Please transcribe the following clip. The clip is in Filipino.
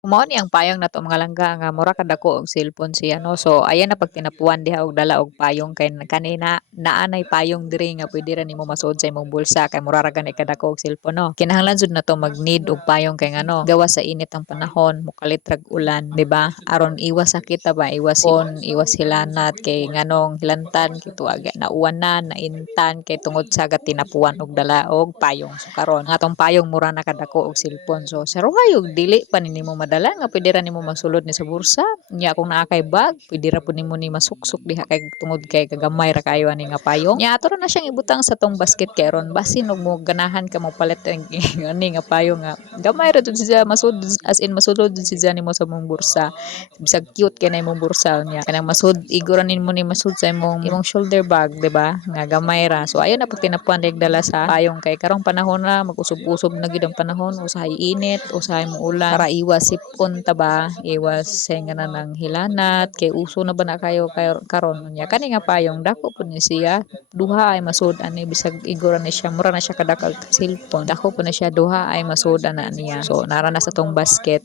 Mao ni ang payong nato mga langga nga mura kadako og cellphone siya no. So ayan na pag tinapuan diha og dala og payong kay kanina naanay payong diri nga pwede ra nimo masuod sa imong bulsa kay mura ra gani kadako og cellphone no. Kinahanglan jud nato mag-need og payong kay ngano gawas sa init ang panahon mukalit rag ulan, di ba? Aron iwas sakit ta ba, iwas sipon, iwas hilanat kay nganong hilantan kay tuwaga na uwanan, naintan kay tungod sa tinapuan og dala og payong. So karon ang atong payong mura na kadako og cellphone. So saruhay og dili pa ni nimo madala nga pwede ra nimo masulod ni sa bursa. Nya kung naa kay bag, pwede ra pud nimo ni masuksok diha kay tungod kay kagamay ra kayo ani nga payong. Nya ato ra na siyang ibutang sa tong basket kay ron basin og mo ganahan ka mo palit ang ani nga payong nga gamay ra jud siya masud as in masulod jud siya nimo sa mong bursa. Bisag cute kay na imong bursa nya kanang masud iguran nimo ni masud sa imong shoulder bag, di ba? Nga gamay ra. So ayun na pag tinapuan dig dala sa payong kay karong panahon na mag-usob-usob na gid ang panahon usahay init, usahay muulan para iwas sipon ta ba, iwas nga ng hilanat kay uso na ba na kayo karon nya kani nga payong dako pud ni siya duha ay masud ani bisag igura ni siya mura na siya kadakag cellphone dako pud na siya duha ay masud ana niya. So nara na sa tong basket.